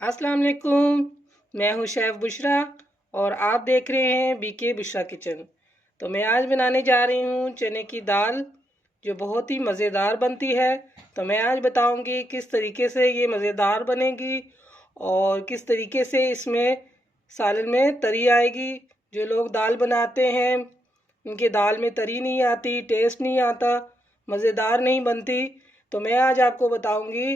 अस्सलाम वालेकुम। मैं हूं शेफ़ बुशरा और आप देख रहे हैं बीके बुशरा किचन। तो मैं आज बनाने जा रही हूं चने की दाल, जो बहुत ही मज़ेदार बनती है। तो मैं आज बताऊंगी किस तरीके से ये मज़ेदार बनेगी और किस तरीके से इसमें सालन में तरी आएगी। जो लोग दाल बनाते हैं उनके दाल में तरी नहीं आती, टेस्ट नहीं आता, मज़ेदार नहीं बनती। तो मैं आज आपको बताऊंगी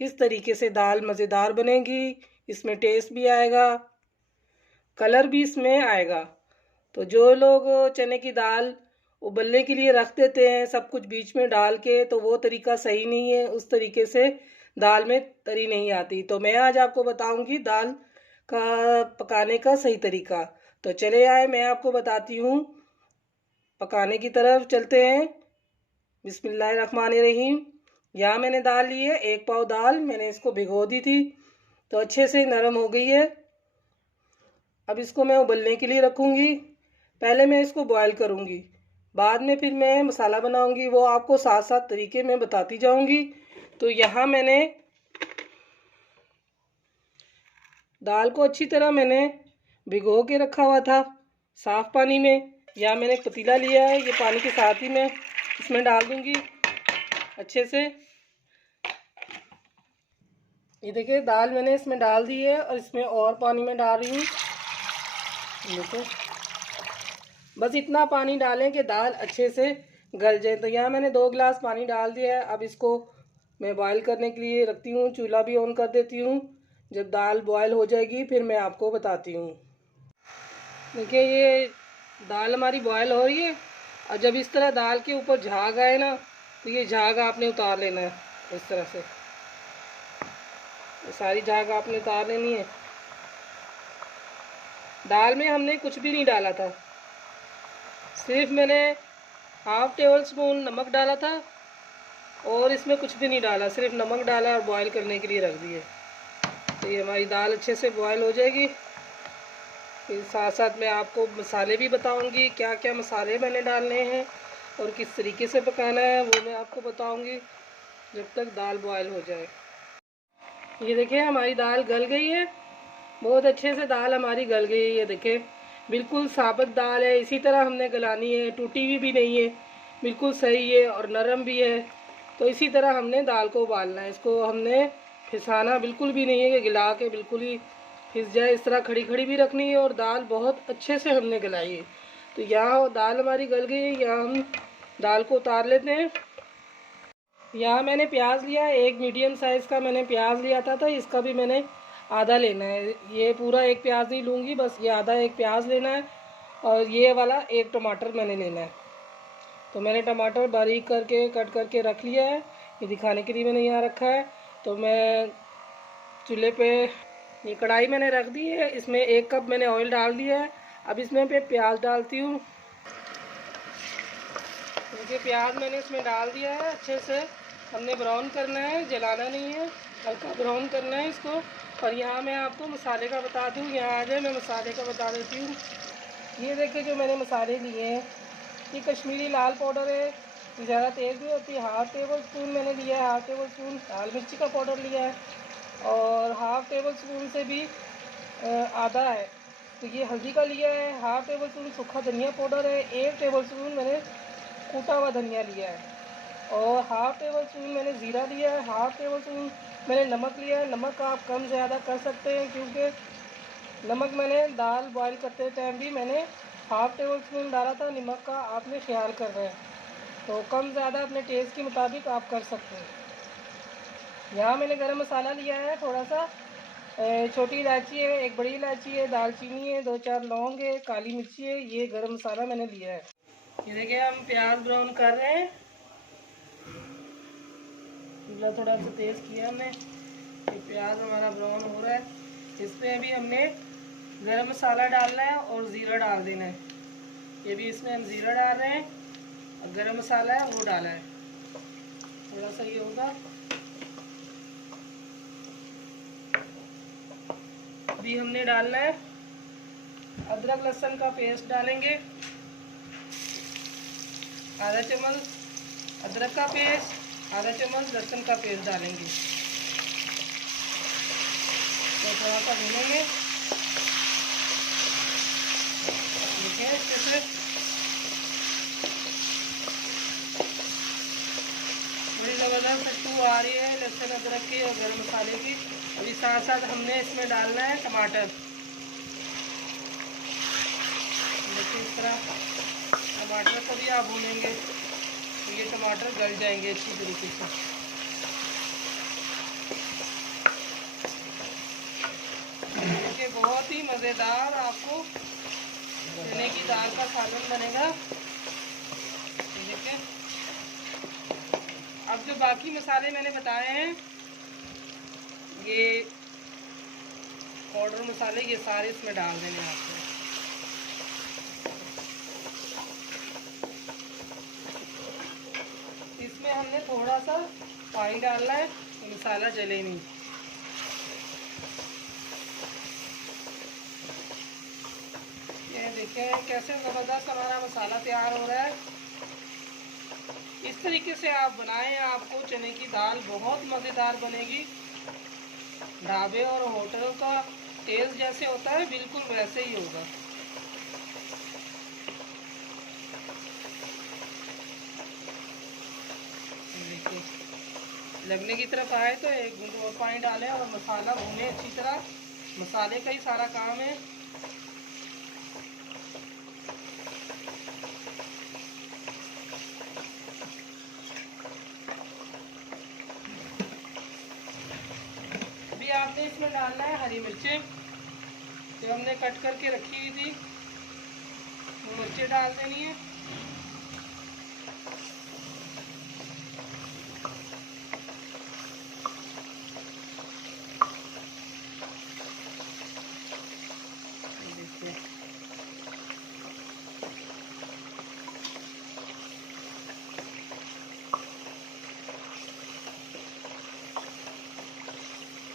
किस तरीके से दाल मज़ेदार बनेगी, इसमें टेस्ट भी आएगा, कलर भी इसमें आएगा। तो जो लोग चने की दाल उबलने के लिए रख देते हैं सब कुछ बीच में डाल के, तो वो तरीका सही नहीं है। उस तरीके से दाल में तरी नहीं आती। तो मैं आज आपको बताऊंगी दाल का पकाने का सही तरीका। तो चले आए, मैं आपको बताती हूँ। पकाने की तरफ चलते हैं। बिस्मिल्लाहिर्रहमानिर्रहीम। यहाँ मैंने दाल ली है, 1 पाव दाल। मैंने इसको भिगो दी थी तो अच्छे से नरम हो गई है। अब इसको मैं उबलने के लिए रखूँगी। पहले मैं इसको बॉयल करूँगी, बाद में फिर मैं मसाला बनाऊँगी, वो आपको साथ साथ तरीके में बताती जाऊँगी। तो यहाँ मैंने दाल को अच्छी तरह मैंने भिगो के रखा हुआ था साफ़ पानी में। यहाँ मैंने एक पतीला लिया है, ये पानी के साथ ही मैं इसमें डाल दूँगी अच्छे से। ये देखिए दाल मैंने इसमें डाल दी है और इसमें और पानी में डाल रही हूँ। देखो बस इतना पानी डालें कि दाल अच्छे से गल जाए। तो यहाँ मैंने 2 गिलास पानी डाल दिया है। अब इसको मैं बॉयल करने के लिए रखती हूँ। चूल्हा भी ऑन कर देती हूँ। जब दाल बॉयल हो जाएगी फिर मैं आपको बताती हूँ। देखिए ये दाल हमारी बॉयल हो रही है और जब इस तरह दाल के ऊपर झाग आए ना, तो ये झाग आपने उतार लेना है इस तरह से। सारी झाग आपने उतार लेनी है। दाल में हमने कुछ भी नहीं डाला था, सिर्फ मैंने हाफ टेबल स्पून नमक डाला था और इसमें कुछ भी नहीं डाला, सिर्फ नमक डाला और बॉयल करने के लिए रख दिए। तो ये हमारी दाल अच्छे से बॉयल हो जाएगी। फिर साथ साथ मैं आपको मसाले भी बताऊंगी, क्या क्या मसाले मैंने डालने हैं और किस तरीके से पकाना है, वो मैं आपको बताऊंगी जब तक दाल बॉयल हो जाए। ये देखिए हमारी दाल गल गई है, बहुत अच्छे से दाल हमारी गल गई है। ये देखिए बिल्कुल साबुत दाल है, इसी तरह हमने गलानी है। टूटी हुई भी नहीं है, बिल्कुल सही है और नरम भी है। तो इसी तरह हमने दाल को उबालना है। इसको हमने फिसाना बिल्कुल भी नहीं है कि गिला के बिल्कुल ही फिस जाए। इस तरह खड़ी खड़ी भी रखनी है और दाल बहुत अच्छे से हमने गलाई है। तो यहाँ दाल हमारी गल गई है, यहाँ हम दाल को उतार लेते हैं। यहाँ मैंने प्याज लिया है, एक मीडियम साइज़ का मैंने प्याज लिया था, तो इसका भी मैंने आधा लेना है। ये पूरा एक प्याज नहीं लूँगी, बस ये आधा एक प्याज लेना है। और ये वाला एक टमाटर मैंने लेना है। तो मैंने टमाटर बारीक करके कट करके रख लिया है, ये दिखाने के लिए मैंने यहाँ रखा है। तो मैं चूल्हे पे ये कढ़ाई मैंने रख दी है, इसमें 1 कप मैंने ऑयल डाल दिया है। अब इसमें पे प्याज डालती हूँ। देखिए प्याज मैंने इसमें डाल दिया है, अच्छे से हमने ब्राउन करना है, जलाना नहीं है, हल्का ब्राउन करना है इसको। और यहाँ मैं आपको मसाले का बता दूँ, यहाँ आ जाए मैं मसाले का बता देती हूँ। ये देखिए जो मैंने मसाले लिए हैं, ये कश्मीरी लाल पाउडर है, ज़्यादा तेज़ नहीं होती। हाफ टेबल स्पून मैंने लिया है, हाफ टेबल स्पून लाल मिर्ची का पाउडर लिया है और हाफ टेबल स्पून से भी आधा है तो ये हल्दी का लिया है। हाफ टेबल स्पून सूखा धनिया पाउडर है, 1 टेबल स्पून मैंने कूटा हुआ धनिया लिया है और हाफ टेबल स्पून मैंने ज़ीरा लिया है। हाफ टेबल स्पून मैंने नमक लिया है। नमक आप कम ज़्यादा कर सकते हैं, क्योंकि नमक मैंने दाल बॉईल करते टाइम भी मैंने हाफ टेबल स्पून डाला था। नमक का आपने ख्याल करना है, तो कम ज़्यादा अपने टेस्ट के मुताबिक आप कर सकते हैं। यहाँ मैंने गरम मसाला लिया है थोड़ा सा, छोटी इलायची है, 1 बड़ी इलायची है, दालचीनी है, 2-4 लौंग है, काली मिर्ची है, ये गरम मसाला मैंने लिया है। ये देखिए हम प्याज ब्राउन कर रहे हैं, चूल्हा थोड़ा सा तेज़ किया हमने। ये प्याज हमारा ब्राउन हो रहा है, इसमें अभी हमने गरम मसाला डालना है और ज़ीरा डाल देना है। ये भी इसमें हम ज़ीरा डाल रहे हैं और गरम मसाला है वो डाला है। थोड़ा सा ये होगा। अभी हमने डालना है अदरक लहसुन का पेस्ट डालेंगे, आधा चम्मच अदरक का पेस्ट, आधा चम्मच लहसुन का पेस्ट डालेंगे। तो थोड़ा सा भूनेंगे, देखिए अच्छे से। बड़ी ज़बरदस्त खुशबू आ रही है लहसुन अदरक की और गरम मसाले की। अभी साथ साथ हमने इसमें डालना है टमाटर। देखिए इस तरह टमाटर को भी आप भूनेंगे तो ये टमाटर गल जाएंगे अच्छी तरीके से। देखिए बहुत ही मज़ेदार आपको चने की दाल का सालन बनेगा। देखिए अब जो बाकी मसाले मैंने बताए हैं, ये पाउडर मसाले, ये सारे इसमें डाल देंगे आपको। इसमें हमने थोड़ा सा पानी डालना है तो मसाला जले नहीं। ये देखें कैसे ज़बरदस्त हमारा मसाला तैयार हो रहा है। इस तरीके से आप बनाएं, आपको चने की दाल बहुत मज़ेदार बनेगी। ढाबे और होटल का टेस्ट जैसे होता है बिल्कुल वैसे ही होगा। देखिए लगने की तरफ आए तो एक बूंद और पानी डालें और मसाला भूनें अच्छी तरह। मसाले का ही सारा काम है। अभी आपने इसमें डालना है हरी मिर्चें, जो हमने कट करके रखी हुई थी, वो मिर्चें डाल देनी है। देखिए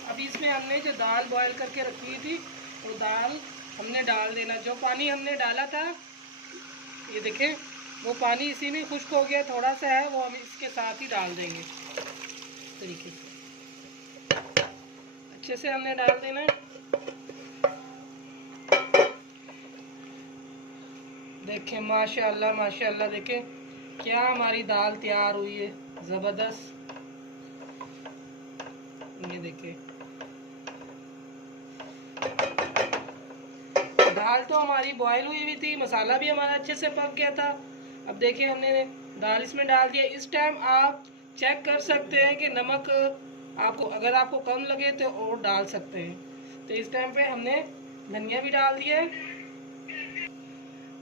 अभी इसमें हमने जो दाल बॉईल करके रखी हुई थी वो दाल हमने डाल देना। जो पानी हमने डाला था, ये देखें वो पानी इसी में खुश्क हो गया, थोड़ा सा है वो हम इसके साथ ही डाल देंगे। इस तरीके से अच्छे से हमने डाल देना है। देखें माशाल्लाह माशाल्लाह, देखें क्या हमारी दाल तैयार हुई है, ज़बरदस्त। ये देखें दाल तो हमारी बॉईल हुई हुई थी, मसाला भी हमारा अच्छे से पक गया था। अब देखिए हमने दाल इसमें डाल दिया। इस टाइम आप चेक कर सकते हैं कि नमक आपको अगर आपको कम लगे तो और डाल सकते हैं। तो इस टाइम पे हमने धनिया भी डाल दिया है।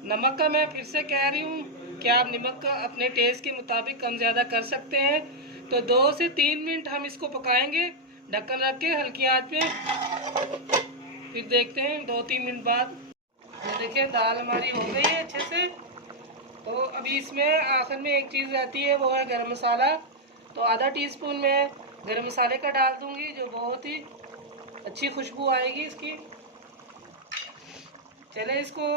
नमक का मैं फिर से कह रही हूँ कि आप नमक का अपने टेस्ट के मुताबिक कम ज़्यादा कर सकते हैं। तो 2 से 3 मिनट हम इसको पकाएंगे ढक्कन रख के हल्की आंच पे। फिर देखते हैं 2-3 मिनट बाद। ये देखिए दाल हमारी हो गई है अच्छे से। तो अभी इसमें आखिर में एक चीज़ रहती है, वो है गरम मसाला। तो आधा टीस्पून मैं गरम मसाले का डाल दूंगी, जो बहुत ही अच्छी खुशबू आएगी इसकी। चले इसको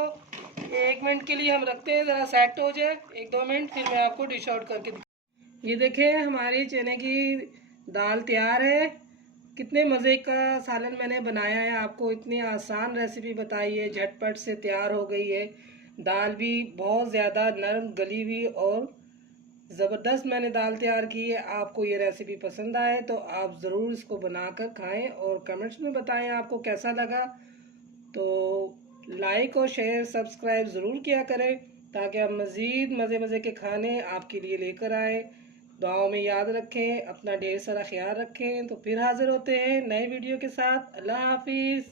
1 मिनट के लिए हम रखते हैं, ज़रा सेट हो जाए 1-2 मिनट, फिर मैं आपको डिश आउट करके ये देखिए हमारी चने की दाल तैयार है। कितने मज़े का सालन मैंने बनाया है, आपको इतनी आसान रेसिपी बताई है, झटपट से तैयार हो गई है। दाल भी बहुत ज़्यादा नरम गली हुई और ज़बरदस्त मैंने दाल तैयार की है। आपको ये रेसिपी पसंद आए तो आप ज़रूर इसको बनाकर खाएं और कमेंट्स में बताएं आपको कैसा लगा। तो लाइक और शेयर सब्सक्राइब ज़रूर किया करें ताकि हम मज़ीद मज़े मज़े के खाने आपके लिए लेकर आए। दुआओं में याद रखें, अपना ढेर सारा ख्याल रखें। तो फिर हाज़िर होते हैं नए वीडियो के साथ। अल्लाह हाफिज़।